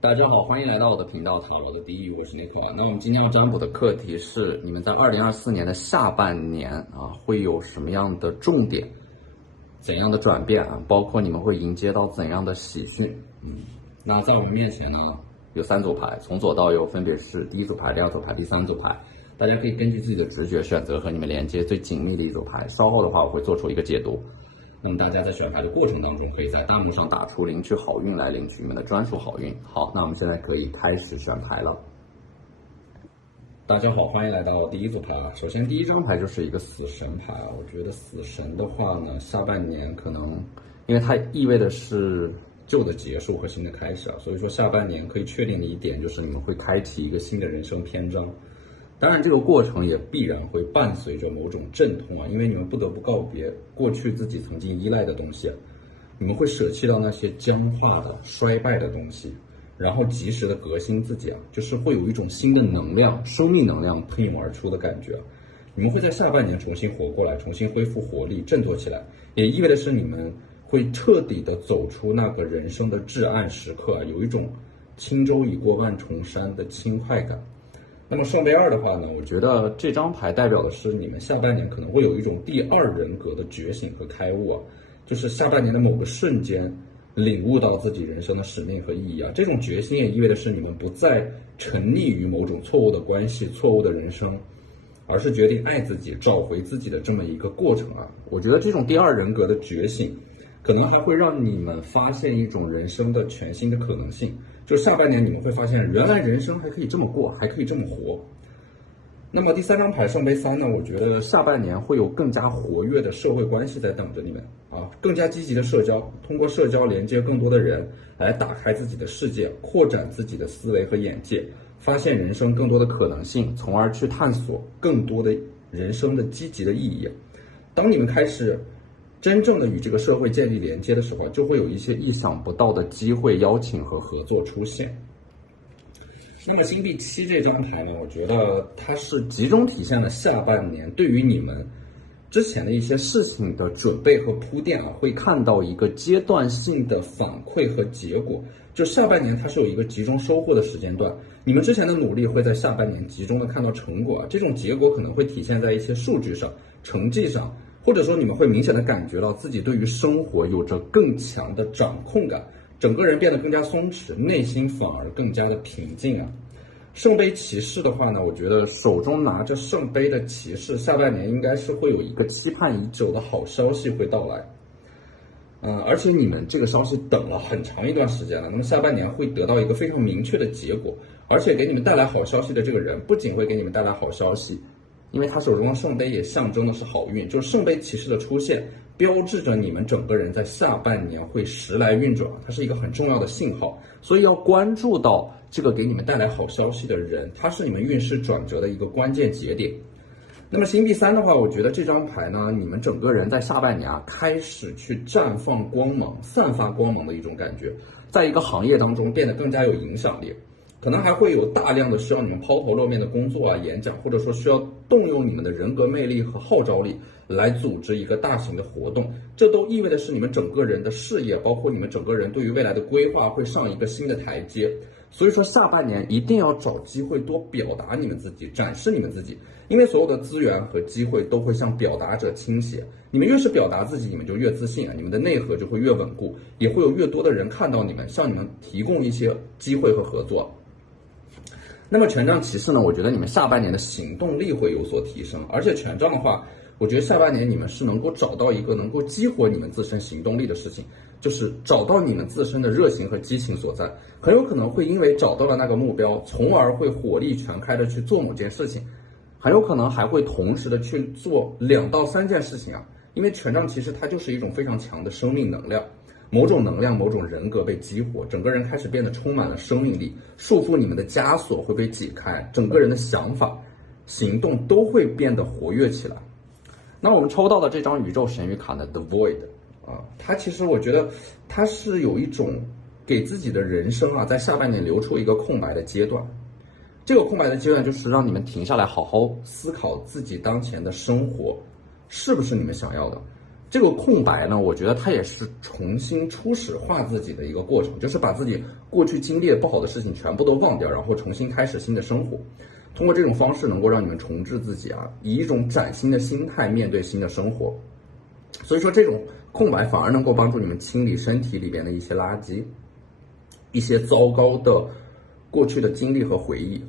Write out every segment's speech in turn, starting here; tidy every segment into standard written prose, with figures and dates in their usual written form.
大家好，欢迎来到我的频道塔罗的第一，我是 Nico 啊。那我们今天要占卜的课题是你们在2024年的下半年会有什么样的重点，怎样的转变包括你们会迎接到怎样的喜讯。那在我们面前呢有3组牌，从左到右分别是第一组牌、第二组牌、第三组牌，大家可以根据自己的直觉选择和你们连接最紧密的一组牌。稍后的话我会做出一个解读。那么大家在选牌的过程当中，可以在弹幕上打出领取好运来领取你们的专属好运。好，那我们现在可以开始选牌了。大家好，欢迎来到第一组牌了。首先第一张牌就是一个死神牌我觉得死神的话呢，下半年可能因为它意味的是旧的结束和新的开始所以说下半年可以确定的一点就是你们会开启一个新的人生篇章。当然这个过程也必然会伴随着某种阵痛因为你们不得不告别过去自己曾经依赖的东西你们会舍弃到那些僵化的衰败的东西，然后及时的革新自己就是会有一种新的能量，生命能量喷涌而出的感觉你们会在下半年重新活过来，重新恢复活力，振作起来，也意味的是你们会彻底的走出那个人生的至暗时刻有一种轻舟已过万重山的轻快感。那么圣杯2的话呢，我觉得这张牌代表的是你们下半年可能会有一种第二人格的觉醒和开悟就是下半年的某个瞬间领悟到自己人生的使命和意义这种决心也意味的是你们不再沉溺于某种错误的关系、错误的人生，而是决定爱自己、找回自己的这么一个过程我觉得这种第二人格的觉醒可能还会让你们发现一种人生的全新的可能性，就下半年你们会发现原来人生还可以这么过，还可以这么活。那么第3张牌圣杯3呢，我觉得下半年会有更加活跃的社会关系在等着你们更加积极的社交，通过社交连接更多的人，来打开自己的世界，扩展自己的思维和眼界，发现人生更多的可能性，从而去探索更多的人生的积极的意义。当你们开始真正的与这个社会建立连接的时候，就会有一些意想不到的机会、邀请和合作出现。那么星币7这张牌呢，我觉得它是集中体现了下半年对于你们之前的一些事情的准备和铺垫会看到一个阶段性的反馈和结果。就下半年它是有一个集中收获的时间段，你们之前的努力会在下半年集中的看到成果这种结果可能会体现在一些数据上、成绩上，或者说你们会明显的感觉到自己对于生活有着更强的掌控感，整个人变得更加松弛，内心反而更加的平静圣杯骑士的话呢，我觉得手中拿着圣杯的骑士下半年应该是会有一个期盼已久的好消息会到来而且你们这个消息等了很长一段时间了，那么下半年会得到一个非常明确的结果，而且给你们带来好消息的这个人不仅会给你们带来好消息，因为他手中的圣杯也象征的是好运，就是圣杯骑士的出现标志着你们整个人在下半年会时来运转，它是一个很重要的信号，所以要关注到这个给你们带来好消息的人，他是你们运势转折的一个关键节点。那么星币3的话，我觉得这张牌呢，你们整个人在下半年开始去绽放光芒、散发光芒的一种感觉，在一个行业当中变得更加有影响力，可能还会有大量的需要你们抛头露面的工作演讲，或者说需要动用你们的人格魅力和号召力来组织一个大型的活动，这都意味的是你们整个人的事业，包括你们整个人对于未来的规划会上一个新的台阶。所以说下半年一定要找机会多表达你们自己，展示你们自己，因为所有的资源和机会都会向表达者倾斜，你们越是表达自己，你们就越自信你们的内核就会越稳固，也会有越多的人看到你们，向你们提供一些机会和合作。那么权杖骑士呢，我觉得你们下半年的行动力会有所提升，而且权杖的话，我觉得下半年你们是能够找到一个能够激活你们自身行动力的事情，就是找到你们自身的热情和激情所在，很有可能会因为找到了那个目标，从而会火力全开的去做某件事情，很有可能还会同时的去做2到3件事情因为权杖骑士它就是一种非常强的生命能量，某种能量、某种人格被激活，整个人开始变得充满了生命力，束缚你们的枷锁会被解开，整个人的想法、行动都会变得活跃起来。那我们抽到的这张宇宙神谕卡的 The Void它其实我觉得它是有一种给自己的人生在下半年留出一个空白的阶段，这个空白的阶段就是让你们停下来好好思考自己当前的生活是不是你们想要的，这个空白呢，我觉得它也是重新初始化自己的一个过程，就是把自己过去经历的不好的事情全部都忘掉，然后重新开始新的生活。通过这种方式，能够让你们重置自己啊，以一种崭新的心态面对新的生活。所以说，这种空白反而能够帮助你们清理身体里边的一些垃圾，一些糟糕的过去的经历和回忆。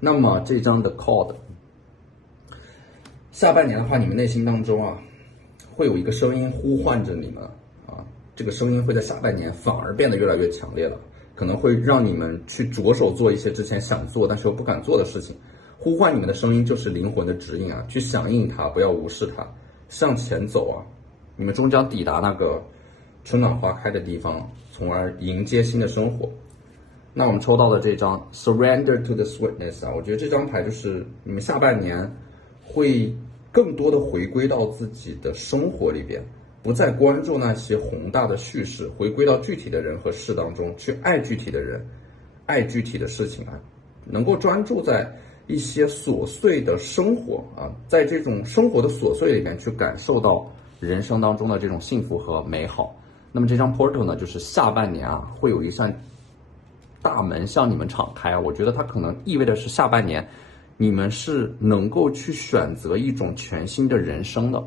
那么这张的 card， 下半年的话，你们内心当中啊，会有一个声音呼唤着你们啊，这个声音会在下半年反而变得越来越强烈了，可能会让你们去着手做一些之前想做但是又不敢做的事情。呼唤你们的声音就是灵魂的指引啊，去响应它，不要无视它，向前走啊，你们终将抵达那个春暖花开的地方，从而迎接新的生活。那我们抽到的这张 Surrender to the Sweetness 啊，我觉得这张牌就是你们下半年会更多的回归到自己的生活里边，不再关注那些宏大的叙事，回归到具体的人和事当中，去爱具体的人，爱具体的事情啊，能够专注在一些琐碎的生活啊，在这种生活的琐碎里面去感受到人生当中的这种幸福和美好。那么这张 Portal 呢，就是下半年啊，会有一扇大门向你们敞开啊，我觉得它可能意味的是下半年你们是能够去选择一种全新的人生的，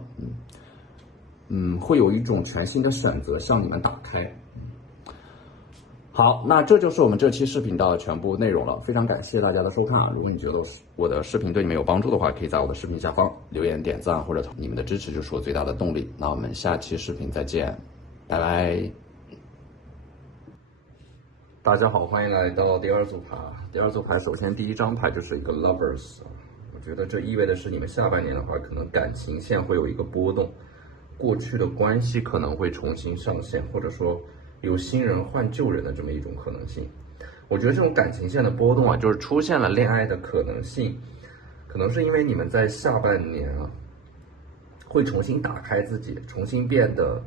会有一种全新的选择向你们打开。好，那这就是我们这期视频的全部内容了，非常感谢大家的收看啊！如果你觉得我的视频对你们有帮助的话，可以在我的视频下方留言点赞，或者你们的支持就是我最大的动力。那我们下期视频再见，拜拜。大家好，欢迎来到第二组牌。第二组牌，首先第一张牌就是一个 Lovers， 我觉得这意味的是你们下半年的话，可能感情线会有一个波动，过去的关系可能会重新上线，或者说有新人换旧人的这么一种可能性。我觉得这种感情线的波动啊，就是出现了恋爱的可能性，可能是因为你们在下半年啊，会重新打开自己，重新变得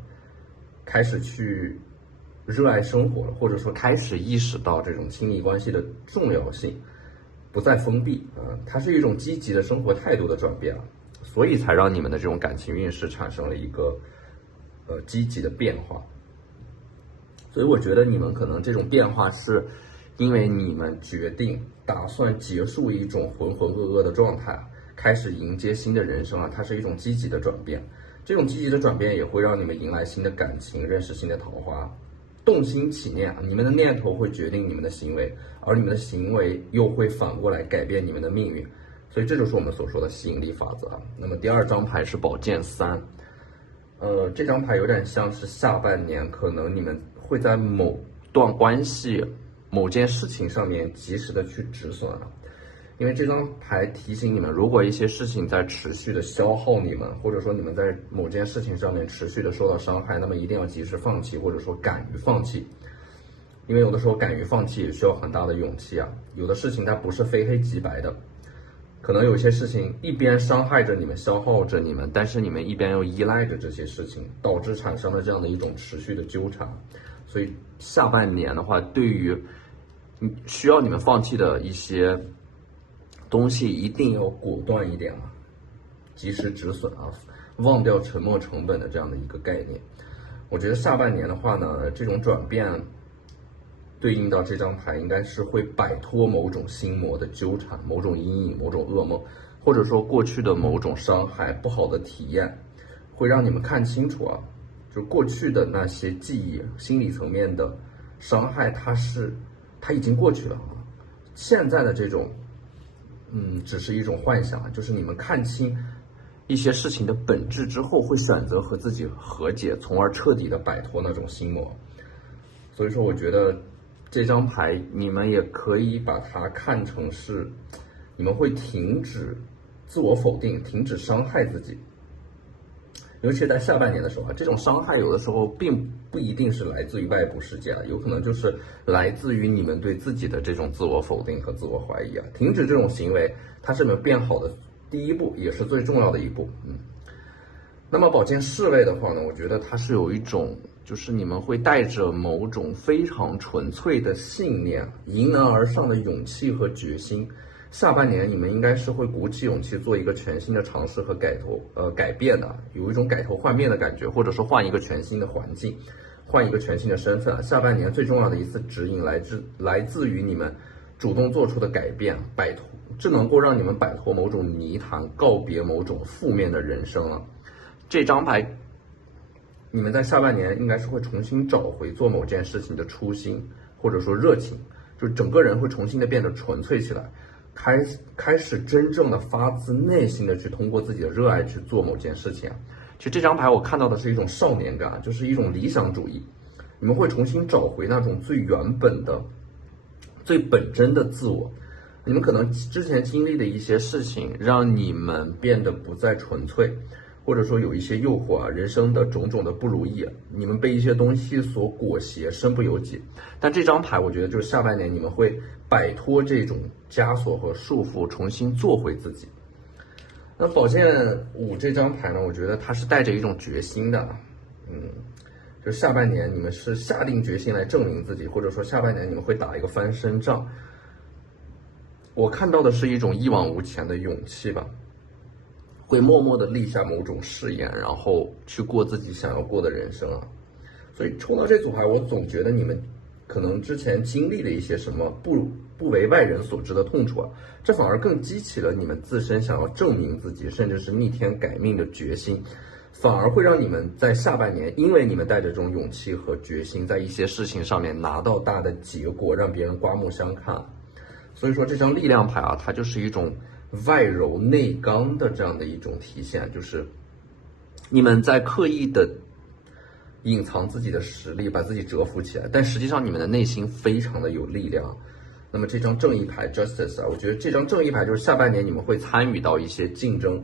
开始去热爱生活了，或者说开始意识到这种亲密关系的重要性，不再封闭它是一种积极的生活态度的转变所以才让你们的这种感情运势产生了一个积极的变化。所以我觉得你们可能这种变化是因为你们决定打算结束一种浑浑噩噩的状态，开始迎接新的人生它是一种积极的转变。这种积极的转变也会让你们迎来新的感情，认识新的桃花。动心起念，你们的念头会决定你们的行为，而你们的行为又会反过来改变你们的命运。所以这就是我们所说的吸引力法则那么第二张牌是宝剑三，这张牌有点像是下半年可能你们会在某段关系、某件事情上面及时的去止损因为这张牌提醒你们，如果一些事情在持续的消耗你们，或者说你们在某件事情上面持续的受到伤害，那么一定要及时放弃，或者说敢于放弃。因为有的时候敢于放弃也需要很大的勇气有的事情它不是非黑即白的，可能有些事情一边伤害着你们，消耗着你们，但是你们一边又依赖着这些事情，导致产生了这样的一种持续的纠缠。所以下半年的话，对于需要你们放弃的一些东西一定要果断一点及时止损忘掉沉没成本的这样的一个概念。我觉得下半年的话呢，这种转变对应到这张牌应该是会摆脱某种心魔的纠缠，某种阴影，某种噩梦，或者说过去的某种伤害，不好的体验，会让你们看清楚就过去的那些记忆，心理层面的伤害，它已经过去了现在的这种只是一种幻想，就是你们看清一些事情的本质之后，会选择和自己和解，从而彻底的摆脱那种心魔。所以说我觉得这张牌你们也可以把它看成是你们会停止自我否定，停止伤害自己。尤其在下半年的时候这种伤害有的时候并不一定是来自于外部世界有可能就是来自于你们对自己的这种自我否定和自我怀疑停止这种行为，它是你们变好的第一步，也是最重要的一步那么宝剑侍卫的话呢，我觉得它是有一种就是你们会带着某种非常纯粹的信念，迎难而上的勇气和决心，下半年你们应该是会鼓起勇气做一个全新的尝试和改变的，有一种改头换面的感觉，或者说换一个全新的环境，换一个全新的身份。下半年最重要的一次指引来自于你们主动做出的改变，这能够让你们摆脱某种泥潭，告别某种负面的人生了。这张牌，你们在下半年应该是会重新找回做某件事情的初心，或者说热情，就整个人会重新的变得纯粹起来，开始真正的发自内心的去通过自己的热爱去做某件事情。其实这张牌我看到的是一种少年感，就是一种理想主义，你们会重新找回那种最原本的、最本真的自我。你们可能之前经历的一些事情，让你们变得不再纯粹，或者说有一些诱惑啊，人生的种种的不如意，你们被一些东西所裹挟，身不由己。但这张牌，我觉得就是下半年你们会摆脱这种枷锁和束缚，重新做回自己。那宝剑5这张牌呢，我觉得它是带着一种决心的，就下半年你们是下定决心来证明自己，或者说下半年你们会打一个翻身仗。我看到的是一种一往无前的勇气吧，会默默的立下某种誓言，然后去过自己想要过的人生啊。所以抽到这组牌，我总觉得你们可能之前经历了一些什么不为外人所知的痛楚啊，这反而更激起了你们自身想要证明自己，甚至是逆天改命的决心，反而会让你们在下半年，因为你们带着这种勇气和决心，在一些事情上面拿到大的结果，让别人刮目相看。所以说这张力量牌啊，它就是一种外柔内刚的这样的一种体现，就是你们在刻意的隐藏自己的实力，把自己蛰伏起来，但实际上你们的内心非常的有力量。那么这张正义牌 Justice 啊，我觉得这张正义牌就是下半年你们会参与到一些竞争，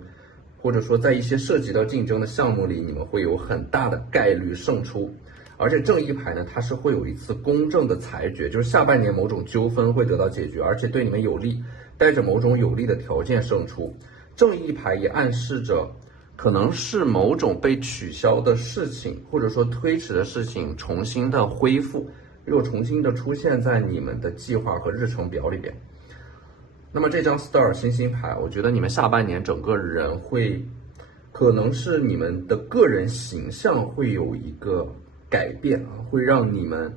或者说在一些涉及到竞争的项目里，你们会有很大的概率胜出。而且正义牌呢，它是会有一次公正的裁决，就是下半年某种纠纷会得到解决，而且对你们有利，带着某种有利的条件胜出。正义牌也暗示着可能是某种被取消的事情，或者说推迟的事情重新的恢复，又重新的出现在你们的计划和日程表里边。那么这张 Star 星星牌，我觉得你们下半年整个人会，可能是你们的个人形象会有一个改变啊，会让你们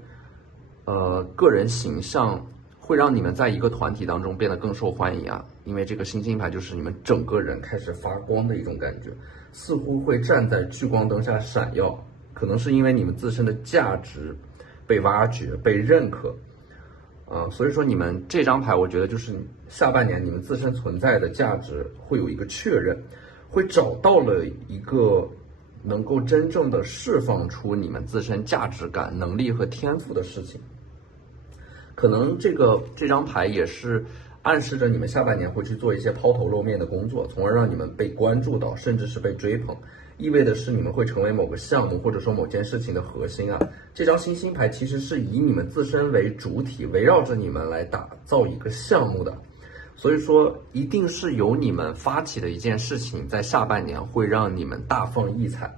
个人形象会让你们在一个团体当中变得更受欢迎啊，因为这个星星牌就是你们整个人开始发光的一种感觉，似乎会站在聚光灯下闪耀，可能是因为你们自身的价值被挖掘、被认可所以说你们这张牌，我觉得就是下半年你们自身存在的价值会有一个确认，会找到了一个能够真正的释放出你们自身价值感、能力和天赋的事情。可能这张牌也是暗示着你们下半年会去做一些抛头露面的工作，从而让你们被关注到，甚至是被追捧，意味的是你们会成为某个项目或者说某件事情的核心啊。这张星星牌其实是以你们自身为主体，围绕着你们来打造一个项目的，所以说一定是由你们发起的一件事情，在下半年会让你们大放异彩。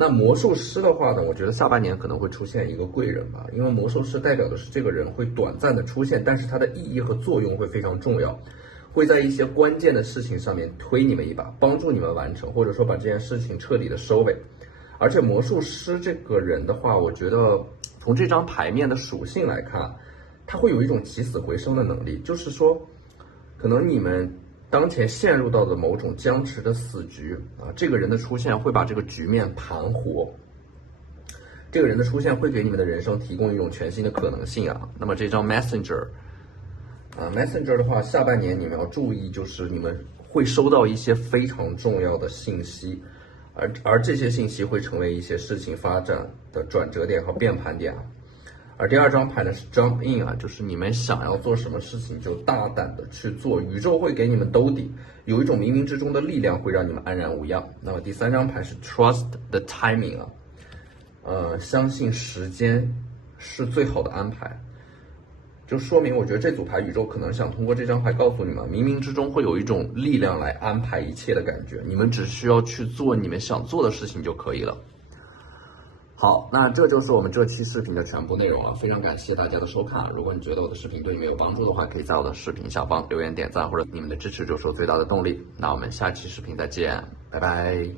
那魔术师的话呢，我觉得下半年可能会出现一个贵人吧，因为魔术师代表的是这个人会短暂的出现，但是他的意义和作用会非常重要，会在一些关键的事情上面推你们一把，帮助你们完成，或者说把这件事情彻底的收尾。而且魔术师这个人的话，我觉得从这张牌面的属性来看，他会有一种起死回生的能力，就是说可能你们当前陷入到的某种僵持的死局啊，这个人的出现会把这个局面盘活，这个人的出现会给你们的人生提供一种全新的可能性啊。那么这张 Messenger 的话，下半年你们要注意，就是你们会收到一些非常重要的信息，而这些信息会成为一些事情发展的转折点和变盘点啊。而第二张牌呢是 Jump In 啊，就是你们想要做什么事情就大胆的去做，宇宙会给你们兜底，有一种冥冥之中的力量会让你们安然无恙。那么第三张牌是 Trust the Timing 啊，相信时间是最好的安排，就说明我觉得这组牌宇宙可能想通过这张牌告诉你们，冥冥之中会有一种力量来安排一切的感觉，你们只需要去做你们想做的事情就可以了。好，那这就是我们这期视频的全部内容了，非常感谢大家的收看。如果你觉得我的视频对你们有帮助的话，可以在我的视频下方留言点赞，或者你们的支持就是我最大的动力。那我们下期视频再见，拜拜。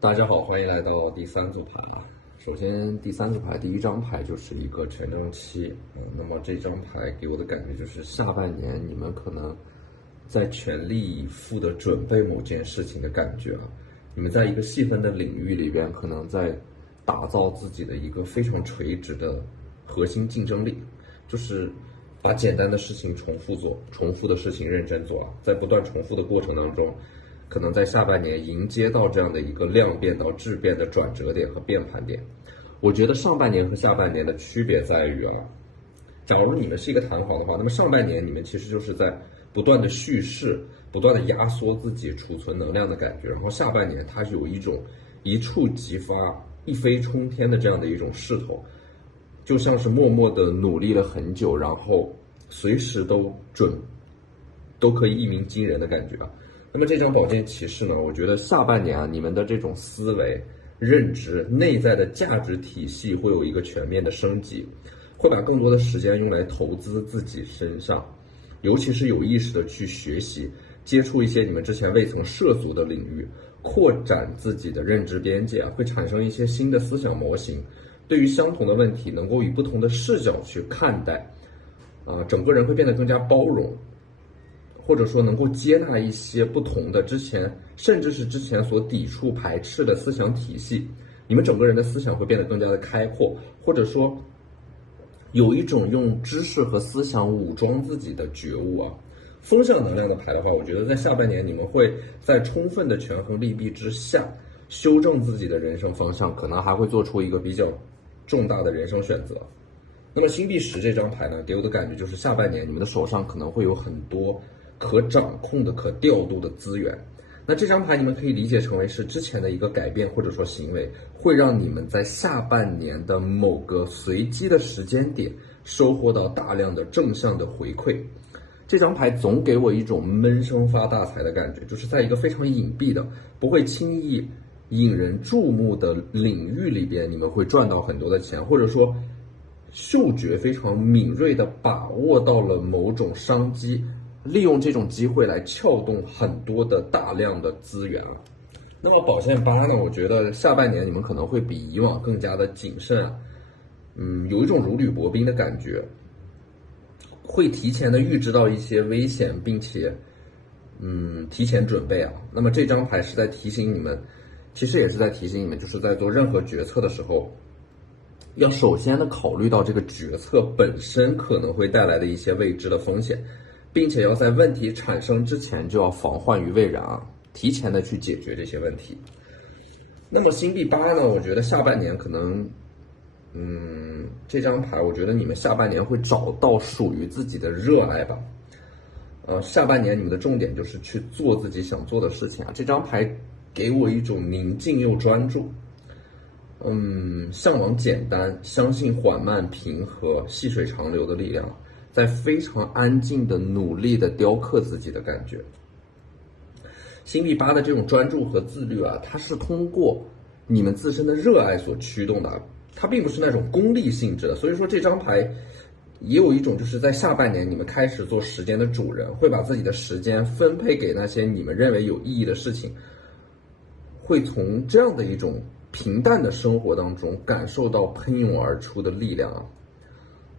大家好，欢迎来到第三组牌啊。首先，第三组牌第一张牌就是一个权杖七，那么这张牌给我的感觉就是下半年你们可能在全力以赴的准备某件事情的感觉啊。你们在一个细分的领域里边，可能在打造自己的一个非常垂直的核心竞争力，就是把简单的事情重复做，重复的事情认真做啊，在不断重复的过程当中，可能在下半年迎接到这样的一个量变到质变的转折点和变盘点。我觉得上半年和下半年的区别在于啊，假如你们是一个弹簧的话，那么上半年你们其实就是在不断的蓄势，不断的压缩自己储存能量的感觉，然后下半年它有一种一触即发、一飞冲天的这样的一种势头，就像是默默的努力了很久，然后随时都可以一鸣惊人的感觉啊。那么这张宝剑骑士呢，我觉得下半年啊，你们的这种思维、认知、内在的价值体系会有一个全面的升级，会把更多的时间用来投资自己身上。尤其是有意识的去学习，接触一些你们之前未曾涉足的领域，扩展自己的认知边界啊，会产生一些新的思想模型。对于相同的问题，能够以不同的视角去看待，整个人会变得更加包容，或者说能够接纳一些不同的甚至是之前所抵触排斥的思想体系。你们整个人的思想会变得更加的开阔，或者说有一种用知识和思想武装自己的觉悟啊。风向能量的牌的话，我觉得在下半年你们会在充分的权衡利弊之下，修正自己的人生方向，可能还会做出一个比较重大的人生选择。那么星币10这张牌呢，给我的感觉就是下半年你们的手上可能会有很多可掌控的、可调度的资源。那这张牌你们可以理解成为是之前的一个改变或者说行为，会让你们在下半年的某个随机的时间点收获到大量的正向的回馈。这张牌总给我一种闷声发大财的感觉，就是在一个非常隐蔽的、不会轻易引人注目的领域里边，你们会赚到很多的钱，或者说嗅觉非常敏锐的把握到了某种商机，利用这种机会来撬动很多的大量的资源了。那么宝剑8呢，我觉得下半年你们可能会比以往更加的谨慎啊，有一种如履薄冰的感觉，会提前的预知到一些危险，并且提前准备啊。那么这张牌是在提醒你们，其实也是在提醒你们，就是在做任何决策的时候，要首先的考虑到这个决策本身可能会带来的一些未知的风险，并且要在问题产生之前就要防患于未然啊，提前的去解决这些问题。那么星币8呢，我觉得下半年可能这张牌我觉得你们下半年会找到属于自己的热爱吧。下半年你们的重点就是去做自己想做的事情啊。这张牌给我一种宁静又专注，向往简单，相信缓慢平和细水长流的力量，在非常安静的努力的雕刻自己的感觉。星币8的这种专注和自律啊，它是通过你们自身的热爱所驱动的，它并不是那种功利性质的。所以说这张牌也有一种就是在下半年你们开始做时间的主人，会把自己的时间分配给那些你们认为有意义的事情，会从这样的一种平淡的生活当中感受到喷涌而出的力量啊，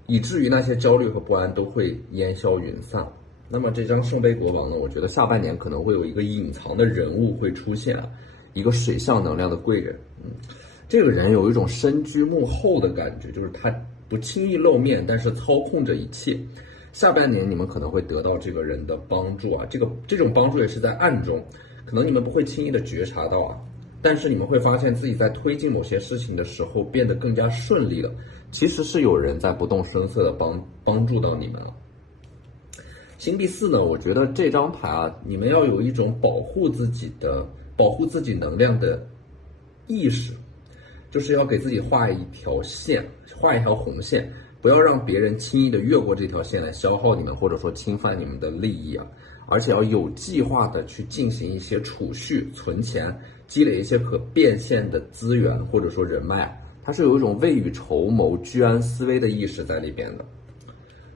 以至于那些焦虑和不安都会烟消云散。那么这张圣杯国王呢，我觉得下半年可能会有一个隐藏的人物会出现啊，一个水象能量的贵人。这个人有一种深居幕后的感觉，就是他不轻易露面，但是操控着一切。下半年你们可能会得到这个人的帮助啊，这种帮助也是在暗中，可能你们不会轻易的觉察到啊，但是你们会发现自己在推进某些事情的时候变得更加顺利了。其实是有人在不动声色的帮助到你们了。星币4呢，我觉得这张牌啊，你们要有一种保护自己能量的意识，就是要给自己画一条红线，不要让别人轻易的越过这条线来消耗你们，或者说侵犯你们的利益啊，而且要有计划的去进行一些储蓄、存钱，积累一些可变现的资源或者说人脉，它是有一种未雨绸缪、居安思危的意识在里边的。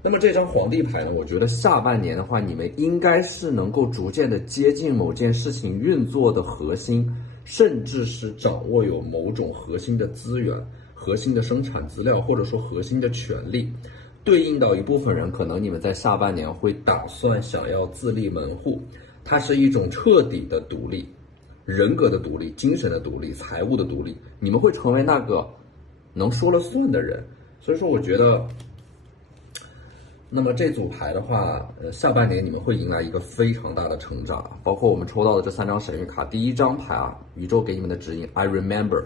那么这张皇帝牌呢，我觉得下半年的话，你们应该是能够逐渐的接近某件事情运作的核心，甚至是掌握有某种核心的资源、核心的生产资料，或者说核心的权利。对应到一部分人，可能你们在下半年会打算想要自立门户，它是一种彻底的独立，人格的独立、精神的独立、财务的独立，你们会成为那个能说了算的人。所以说我觉得那么这组牌的话，下半年你们会迎来一个非常大的成长，包括我们抽到的这3张神谕卡。第一张牌啊，宇宙给你们的指引 I remember。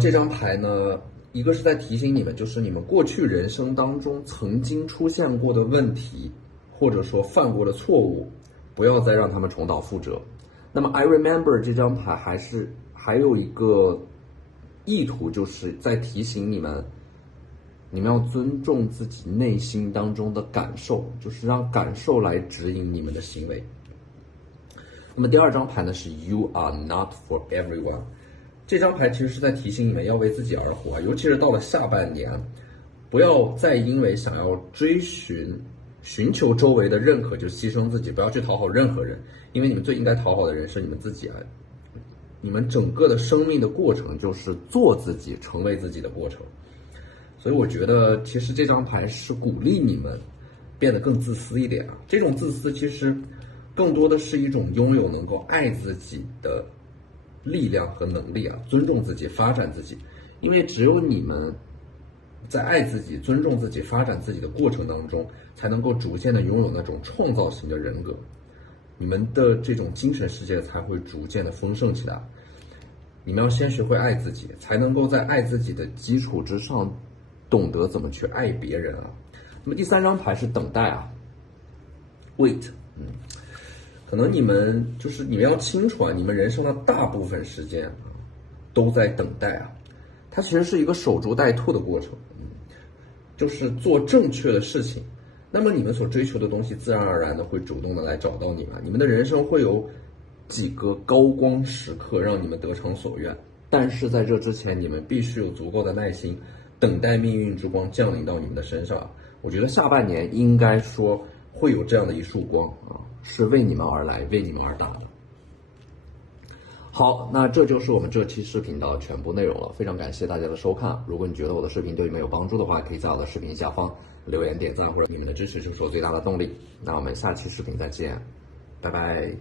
这张牌呢，一个是在提醒你们，就是你们过去人生当中曾经出现过的问题，或者说犯过的错误，不要再让他们重蹈覆辙。那么 I remember 这张牌还有一个意图，就是在提醒你们要尊重自己内心当中的感受，就是让感受来指引你们的行为。那么第二张牌呢是 You are not for everyone。这张牌其实是在提醒你们要为自己而活啊，尤其是到了下半年，不要再因为想要寻求周围的认可就牺牲自己，不要去讨好任何人，因为你们最应该讨好的人是你们自己啊。你们整个的生命的过程就是做自己、成为自己的过程。所以我觉得其实这张牌是鼓励你们变得更自私一点啊。这种自私其实更多的是一种拥有能够爱自己的力量和能力啊，尊重自己、发展自己。因为只有你们在爱自己、尊重自己、发展自己的过程当中，才能够逐渐的拥有那种创造型的人格，你们的这种精神世界才会逐渐的丰盛起来。你们要先学会爱自己，才能够在爱自己的基础之上懂得怎么去爱别人啊。那么第三张牌是等待啊 ，wait，可能你们要清楚啊，你们人生的大部分时间啊都在等待啊，它其实是一个守株待兔的过程，就是做正确的事情。那么你们所追求的东西，自然而然的会主动的来找到你们。你们的人生会有几个高光时刻，让你们得偿所愿。但是在这之前，你们必须有足够的耐心，等待命运之光降临到你们的身上。我觉得下半年应该说会有这样的一束光啊，是为你们而来，为你们而打的。好，那这就是我们这期视频的全部内容了，非常感谢大家的收看。如果你觉得我的视频对你们有帮助的话，可以在我的视频下方留言点赞，或者你们的支持就是我最大的动力。那我们下期视频再见，拜拜。